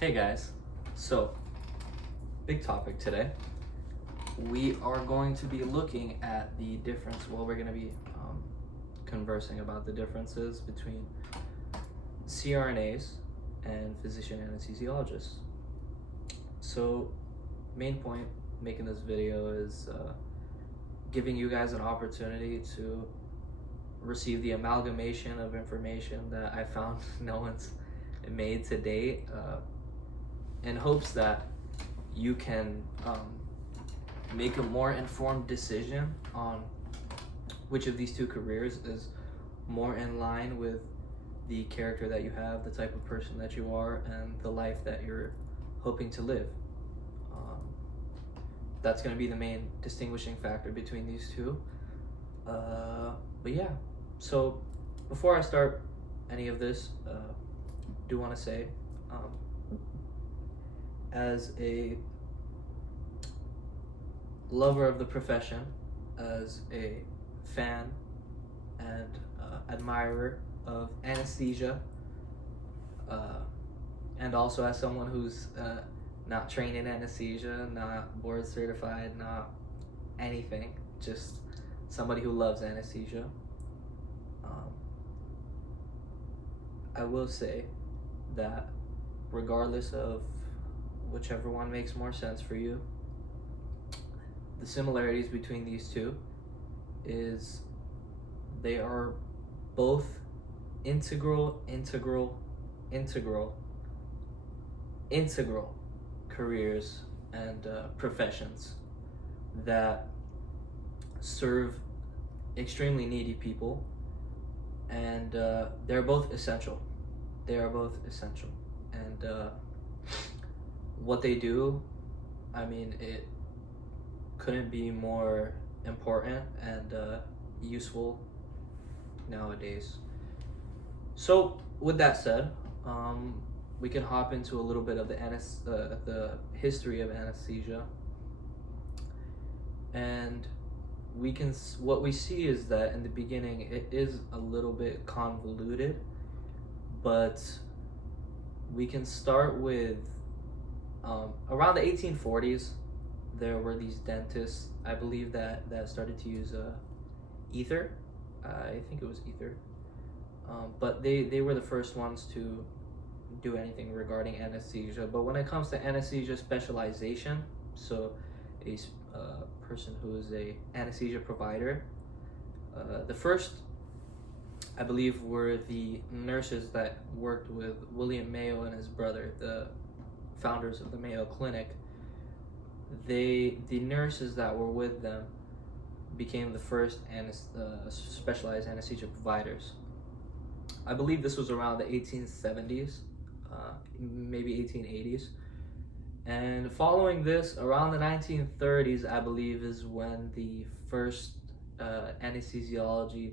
Hey guys, so big topic today. We are going to be looking at the difference, we're going to be conversing about the differences between CRNAs and physician anesthesiologists. So, main point making this video is giving you guys an opportunity to receive the amalgamation of information that I found no one's made to date, in hopes that you can make a more informed decision on which of these two careers is more in line with the character that you have, the type of person that you are, and the life that you're hoping to live. That's going to be the main distinguishing factor between these two. But yeah, so before I start any of this, do want to say, as a lover of the profession, as a fan and admirer of anesthesia, and also as someone who's not trained in anesthesia, not board certified, not anything, just somebody who loves anesthesia, I will say that regardless of whichever one makes more sense for you, the similarities between these two is they are both integral careers and professions that serve extremely needy people, and they're both essential. They are both essential, and what they do, I mean, it couldn't be more important and useful nowadays. So with that said, we can hop into a little bit of the history of anesthesia, and what we see is that in the beginning it is a little bit convoluted, but we can start with around the 1840s. There were these dentists, I believe, that started to use ether. I think it was ether, but they were the first ones to do anything regarding anesthesia. But when it comes to anesthesia specialization, so a person who is a anesthesia provider, the first, I believe, were the nurses that worked with William Mayo and his brother, the founders of the Mayo Clinic. The nurses that were with them became the first specialized anesthesia providers. I believe this was around the 1870s, maybe 1880s. And following this, around the 1930s, I believe, is when the first anesthesiology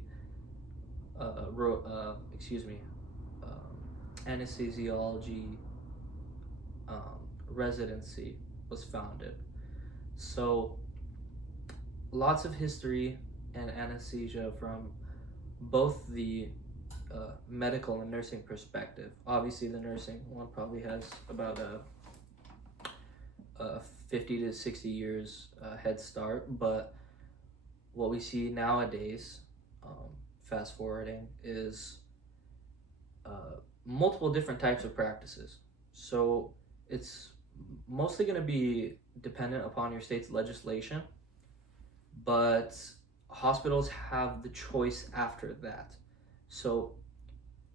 residency was founded. So lots of history and anesthesia from both the medical and nursing perspective. Obviously the nursing one probably has about a 50 to 60 years head start, but what we see nowadays, fast forwarding, is multiple different types of practices. So it's mostly going to be dependent upon your state's legislation, but hospitals have the choice after that. So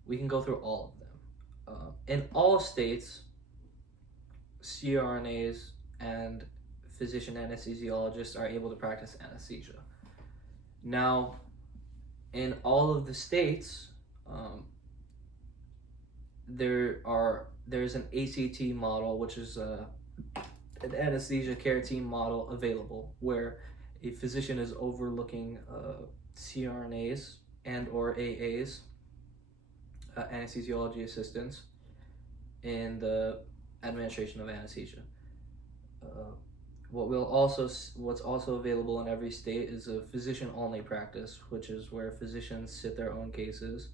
we can go through all of them. In all states, CRNAs and physician anesthesiologists are able to practice anesthesia. Now, in all of the states, there's an ACT model, which is an anesthesia care team model available, where a physician is overlooking CRNAs and or AAs, anesthesiology assistants, in the administration of anesthesia. What's also available in every state is a physician-only practice, which is where physicians sit their own cases,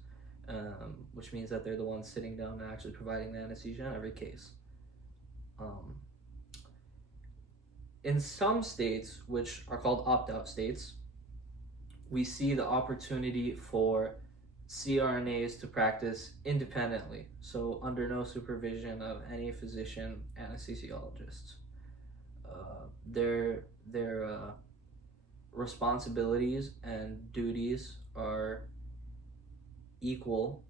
which means that they're the ones sitting down and actually providing the anesthesia in every case. Um, in some states, which are called opt-out states, we see the opportunity for CRNAs to practice independently, so under no supervision of any physician anesthesiologists. Their responsibilities and duties are equal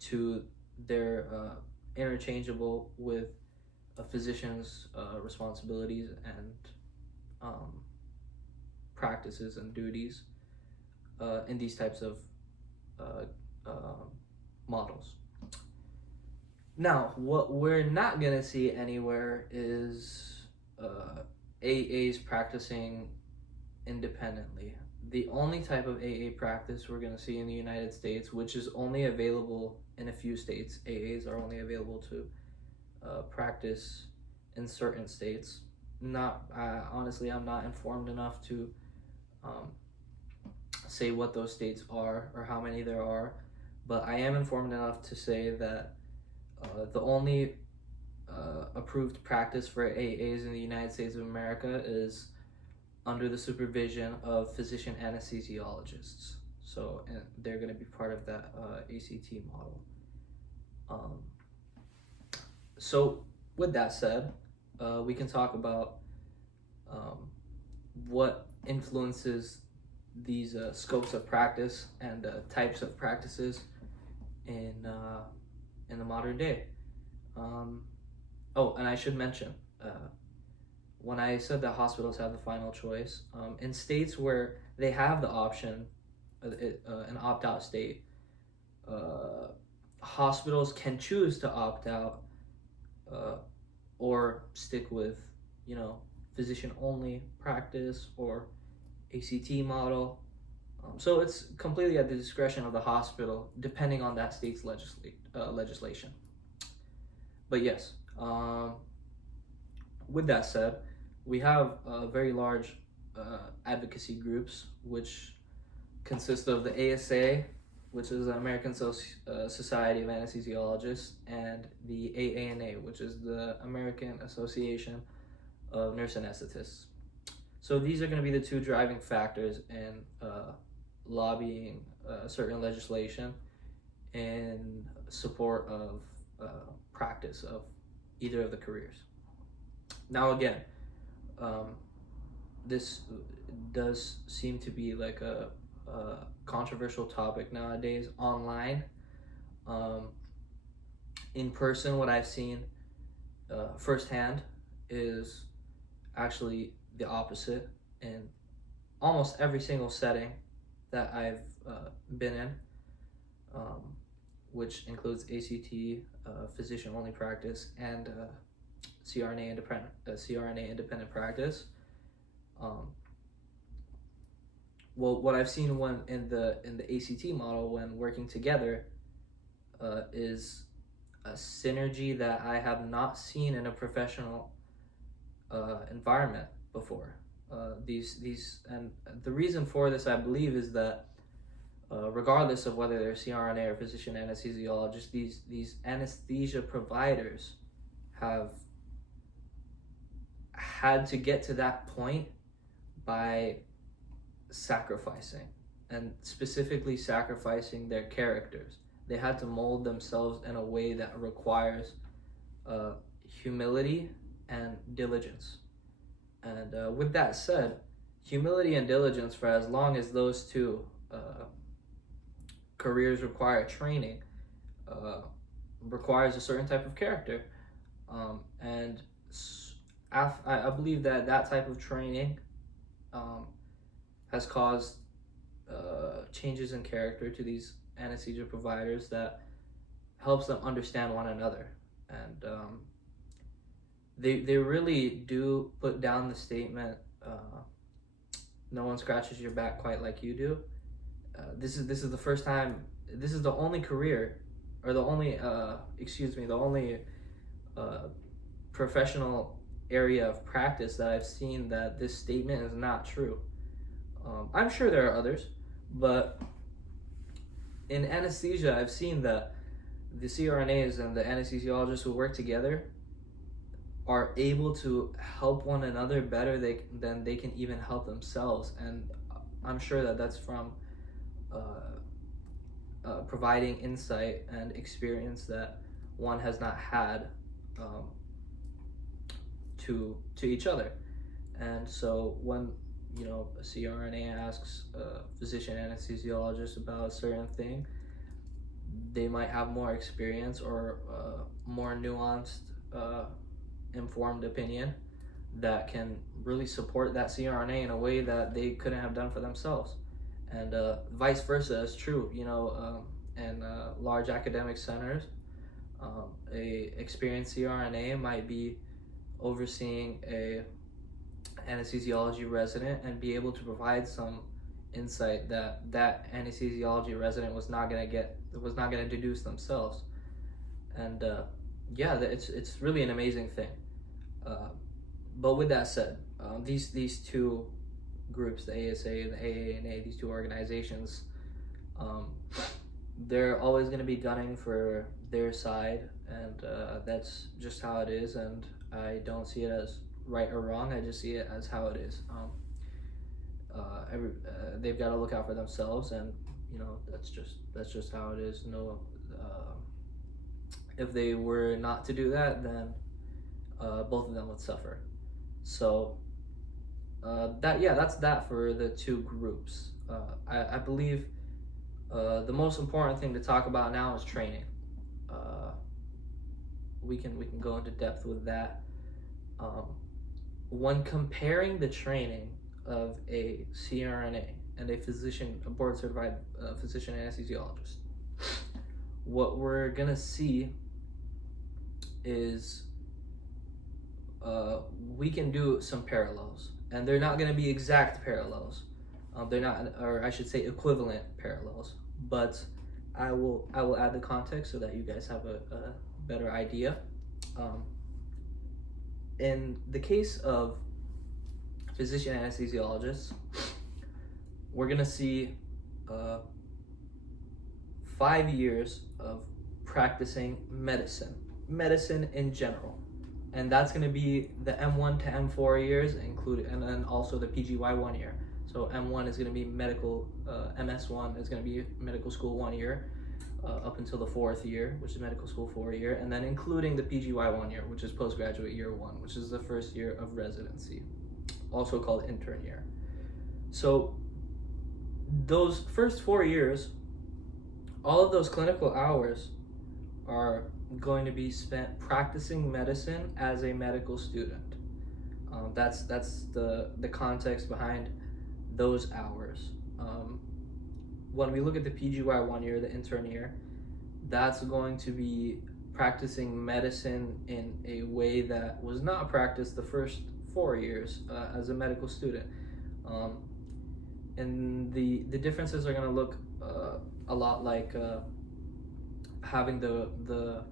to their interchangeable with a physician's responsibilities and practices and duties in these types of models. Now, what we're not going to see anywhere is AAs practicing independently. The only type of AA practice we're going to see in the United States, which is only available in a few states, AAs are only available to practice in certain states. Honestly, I'm not informed enough to say what those states are or how many there are, but I am informed enough to say that the only approved practice for AAs in the United States of America is under the supervision of physician anesthesiologists. So they're going to be part of that ACT model. So with that said, we can talk about what influences these scopes of practice and types of practices in the modern day. And I should mention, when I said that hospitals have the final choice, in states where they have the option, an opt-out state, hospitals can choose to opt out or stick with, physician-only practice or ACT model. So it's completely at the discretion of the hospital, depending on that state's legislation. But yes, with that said, we have very large advocacy groups, which consist of the ASA, which is the American Society of Anesthesiologists, and the AANA, which is the American Association of Nurse Anesthetists. So these are going to be the two driving factors in lobbying certain legislation in support of practice of either of the careers. Now again, this does seem to be like a controversial topic nowadays online. In person, what I've seen firsthand is actually the opposite in almost every single setting that I've been in, which includes ACT, physician-only practice, and CRNA independent practice. Well, what I've seen in the ACT model when working together is a synergy that I have not seen in a professional environment before. And the reason for this, I believe, is that regardless of whether they're CRNA or physician anesthesiologists, these anesthesia providers have had to get to that point by sacrificing, and specifically sacrificing their characters. They had to mold themselves in a way that requires humility and diligence. And with that said, humility and diligence, for as long as those two careers require training, requires a certain type of character. And I believe that type of training has caused changes in character to these anesthesia providers that helps them understand one another. And they really do put down the statement, no one scratches your back quite like you do. This is the first time, this is the only career, or the only professional area of practice that I've seen that this statement is not true. I'm sure there are others, but in anesthesia, I've seen that the CRNAs and the anesthesiologists who work together are able to help one another better than they can even help themselves. And I'm sure that that's from providing insight and experience that one has not had um, to each other. And so when a CRNA asks a physician anesthesiologist about a certain thing, they might have more experience or more nuanced, informed opinion that can really support that CRNA in a way that they couldn't have done for themselves. And vice versa is true. In large academic centers, a experienced CRNA might be overseeing a anesthesiology resident and be able to provide some insight that anesthesiology resident was not going to deduce themselves. And yeah, it's really an amazing thing. But with that said, these two groups, the ASA and the AANA, these two organizations, they're always going to be gunning for their side, and that's just how it is. And I don't see it as right or wrong. I just see it as how it is. They've got to look out for themselves, and that's just how it is. No, if they were not to do that, then both of them would suffer. So that's that for the two groups. I believe the most important thing to talk about now is training. We can go into depth with that. When comparing the training of a CRNA and a board certified physician anesthesiologist, what we're gonna see is we can do some parallels, and they're not gonna be exact parallels. They're not, or I should say, equivalent parallels. But I will add the context so that you guys have a better idea. In the case of physician anesthesiologists, we're gonna see 5 years of practicing medicine in general, and that's gonna be the M1 to M4 years, and then also the PGY 1 year. So M1 is gonna be medical, MS1 is gonna be medical school 1 year, up until the 4th year, which is medical school 4 year, and then including the PGY 1 year, which is postgraduate year 1, which is the first year of residency, also called intern year. So those first 4 years, all of those clinical hours are going to be spent practicing medicine as a medical student. That's the context behind those hours. When we look at the PGY 1 year, the intern year, that's going to be practicing medicine in a way that was not practiced the first 4 years as a medical student. And the differences are going to look a lot like having the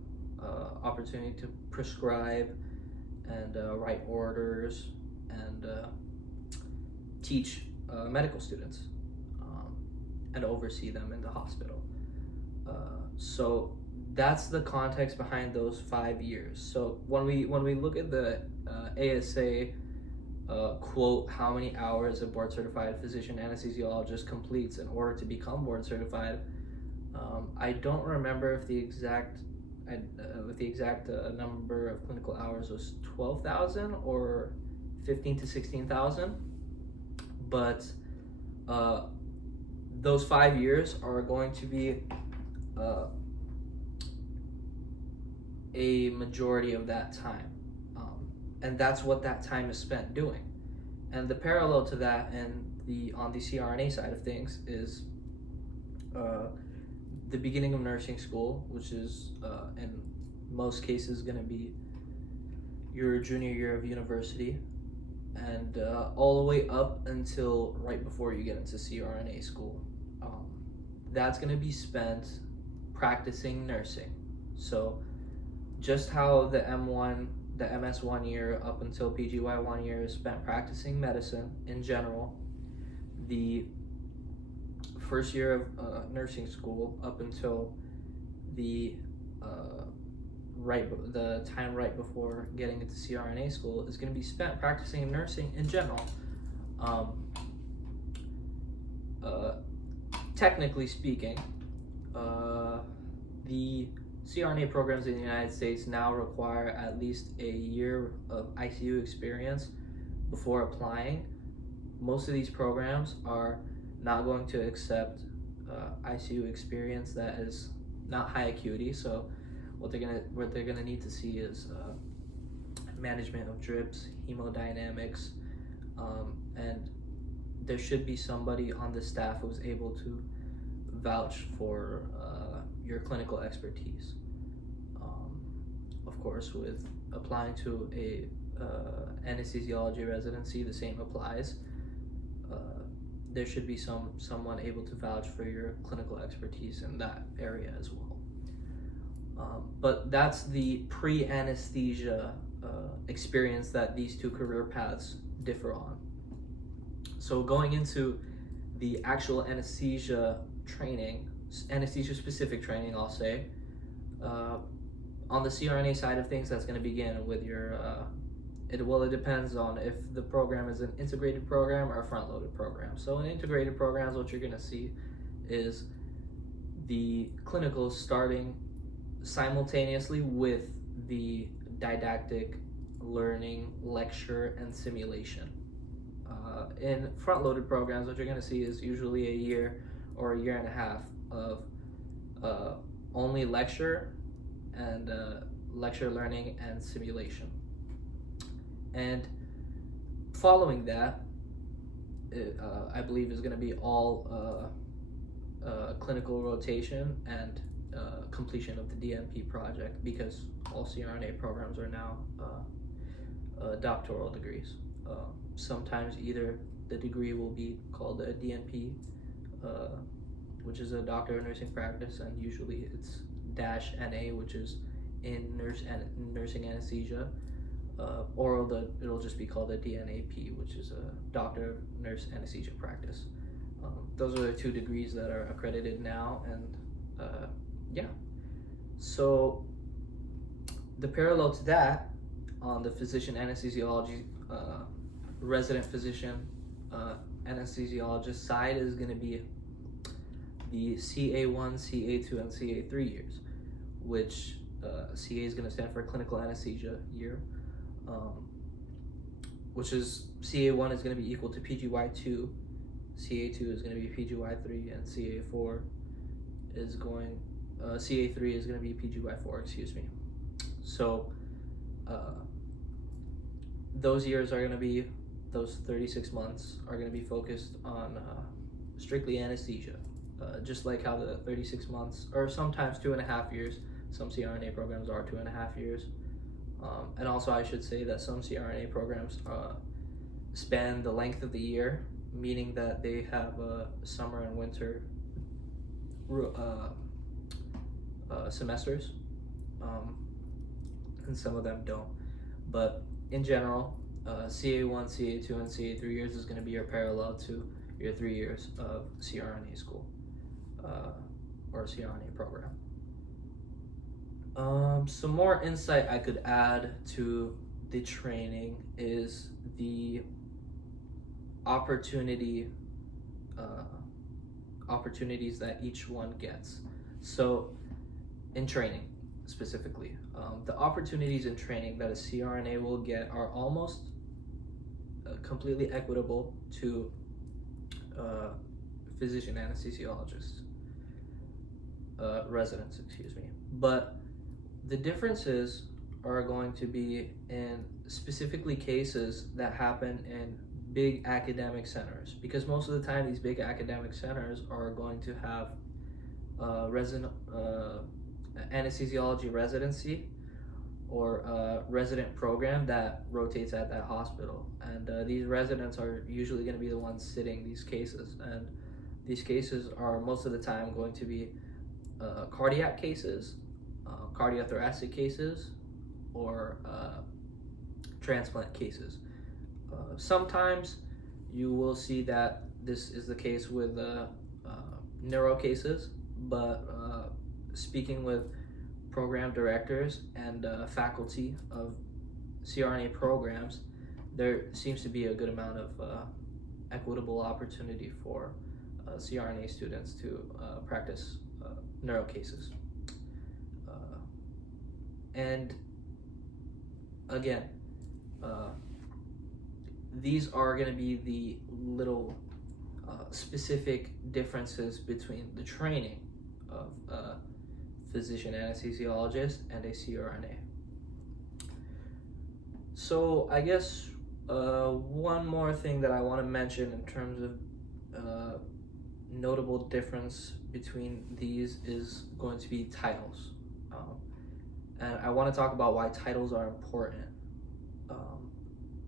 opportunity to prescribe and write orders and teach medical students and oversee them in the hospital. So that's the context behind those 5 years. So when we look at the ASA quote how many hours a board certified physician anesthesiologist completes in order to become board certified, I don't remember if the exact number of clinical hours was 12,000 or 15 to 16,000, but those 5 years are going to be a majority of that time, and that's what that time is spent doing. And the parallel to that, and on the CRNA side of things, is the beginning of nursing school, which is in most cases going to be your junior year of university, and all the way up until right before you get into CRNA school. That's going to be spent practicing nursing. So just how the MS 1 year up until PGY 1 year is spent practicing medicine in general, the first year of nursing school up until the the time right before getting into CRNA school is going to be spent practicing nursing in general. Technically speaking, the CRNA programs in the United States now require at least a year of ICU experience before applying. Most of these programs are not going to accept ICU experience that is not high acuity. So what they're gonna need to see is management of drips, hemodynamics, and there should be somebody on the staff who's able to vouch for your clinical expertise. Of course, with applying to a anesthesiology residency, the same applies. There should be someone able to vouch for your clinical expertise in that area as well. But that's the pre-anesthesia experience that these two career paths differ on. So going into the actual anesthesia training, anesthesia specific training, I'll say, on the CRNA side of things, that's going to begin with your, it depends on if the program is an integrated program or a front-loaded program. So in integrated programs, what you're going to see is the clinicals starting simultaneously with the didactic learning, lecture, and simulation. In front-loaded programs, what you're going to see is usually a year or a year and a half of only lecture and lecture learning and simulation. And following that, I believe is going to be all clinical rotation and completion of the DNP project, because all CRNA programs are now doctoral degrees. Sometimes either the degree will be called a DNP, which is a Doctor of Nursing Practice, and usually it's -NA, which is in nursing anesthesia, or it'll just be called a DNAP, which is a Doctor of Nurse Anesthesia Practice. Those are the two degrees that are accredited now, and yeah. So the parallel to that on the physician anesthesiology resident physician anesthesiologist side is going to be the CA1, CA2, and CA3 years, which CA is going to stand for clinical anesthesia year, which is CA1 is going to be equal to PGY2, CA2 is going to be PGY3, and CA4 is going, CA3 is going to be PGY4, excuse me. So those years are going to be, those 36 months are going to be focused on strictly anesthesia, just like how the 36 months, or sometimes 2.5 years, some CRNA programs are 2.5 years. And also I should say that some CRNA programs span the length of the year, meaning that they have summer and winter semesters, and some of them don't. But in general, CA1, CA2, and CA3 years is going to be your parallel to your 3 years of CRNA school, or CRNA program. Some more insight I could add to the training is the opportunities that each one gets. So in training specifically, the opportunities in training that a CRNA will get are almost completely equitable to physician anesthesiologists, residents, excuse me. But the differences are going to be in specifically cases that happen in big academic centers, because most of the time these big academic centers are going to have anesthesiology residency or resident program that rotates at that hospital, and these residents are usually going to be the ones sitting these cases, and these cases are most of the time going to be cardiac cases, cardiothoracic cases, or transplant cases. Sometimes you will see that this is the case with neuro cases, but speaking with program directors and faculty of CRNA programs, there seems to be a good amount of equitable opportunity for CRNA students to practice neuro cases. And again, these are going to be the little specific differences between the training of a physician anesthesiologist and a CRNA. So I guess one more thing that I want to mention in terms of notable difference between these is going to be titles. And I want to talk about why titles are important.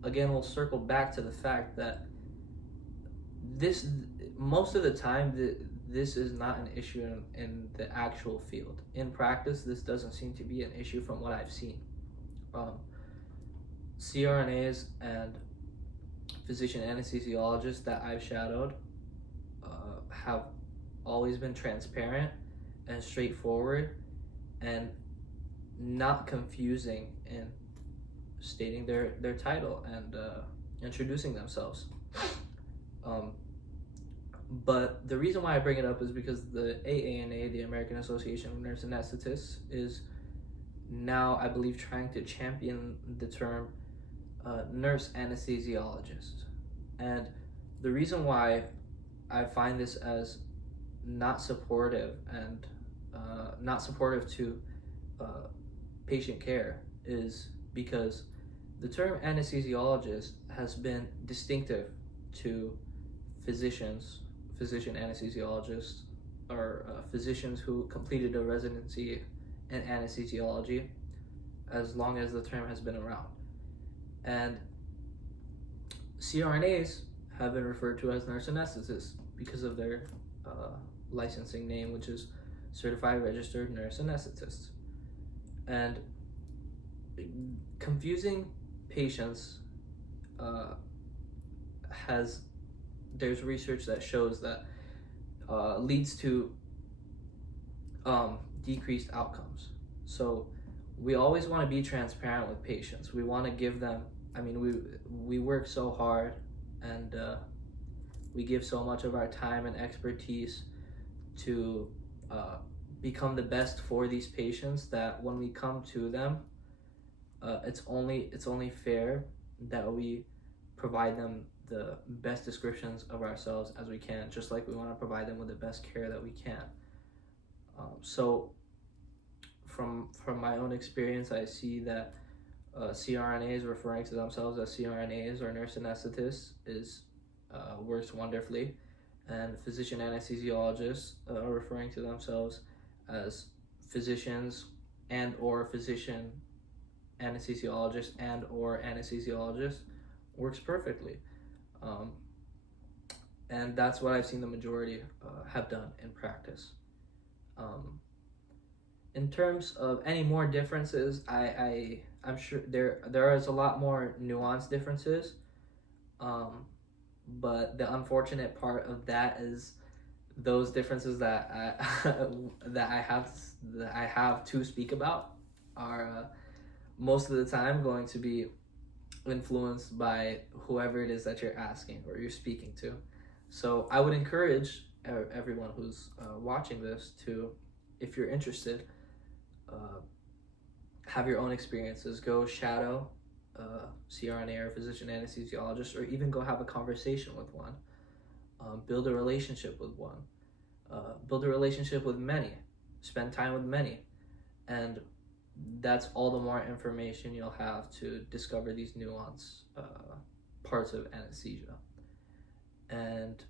Again, we'll circle back to the fact that most of the time, this is not an issue in the actual field. In practice, this doesn't seem to be an issue from what I've seen. CRNAs and physician anesthesiologists that I've shadowed have always been transparent and straightforward and not confusing in stating their title and introducing themselves. But the reason why I bring it up is because the AANA, the American Association of Nurse Anesthetists, is now, I believe, trying to champion the term nurse anesthesiologist. And the reason why I find this as not supportive and not supportive to patient care is because the term anesthesiologist has been distinctive to physician anesthesiologists, or physicians who completed a residency in anesthesiology as long as the term has been around. And CRNAs have been referred to as nurse anesthetists because of their licensing name, which is Certified Registered Nurse Anesthetists. And confusing patients there's research that shows that leads to decreased outcomes. So we always want to be transparent with patients. We want to give them, we work so hard and we give so much of our time and expertise to become the best for these patients that when we come to them, it's only fair that we provide them the best descriptions of ourselves as we can, just like we want to provide them with the best care that we can. So from my own experience, I see that CRNAs referring to themselves as CRNAs or nurse anesthetists works wonderfully, and physician anesthesiologists referring to themselves as physicians and or physician anesthesiologists and or anesthesiologists works perfectly. And that's what I've seen the majority have done in practice. In terms of any more differences, I'm sure there is a lot more nuanced differences, but the unfortunate part of that is those differences that I have to speak about are most of the time going to be influenced by whoever it is that you're asking or you're speaking to. So I would encourage everyone who's watching this to, if you're interested, have your own experiences. Go shadow CRNA or physician anesthesiologist, or even go have a conversation with one. Build a relationship with one. Build a relationship with many. Spend time with many. And that's all the more information you'll have to discover these nuanced parts of anesthesia. And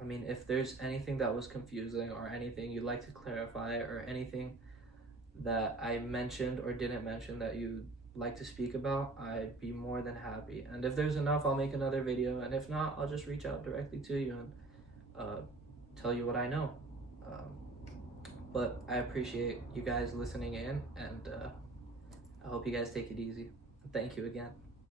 if there's anything that was confusing or anything you'd like to clarify or anything that I mentioned or didn't mention that you'd like to speak about, I'd be more than happy. And if there's enough, I'll make another video. And if not, I'll just reach out directly to you and tell you what I know. But I appreciate you guys listening in, and I hope you guys take it easy. Thank you again.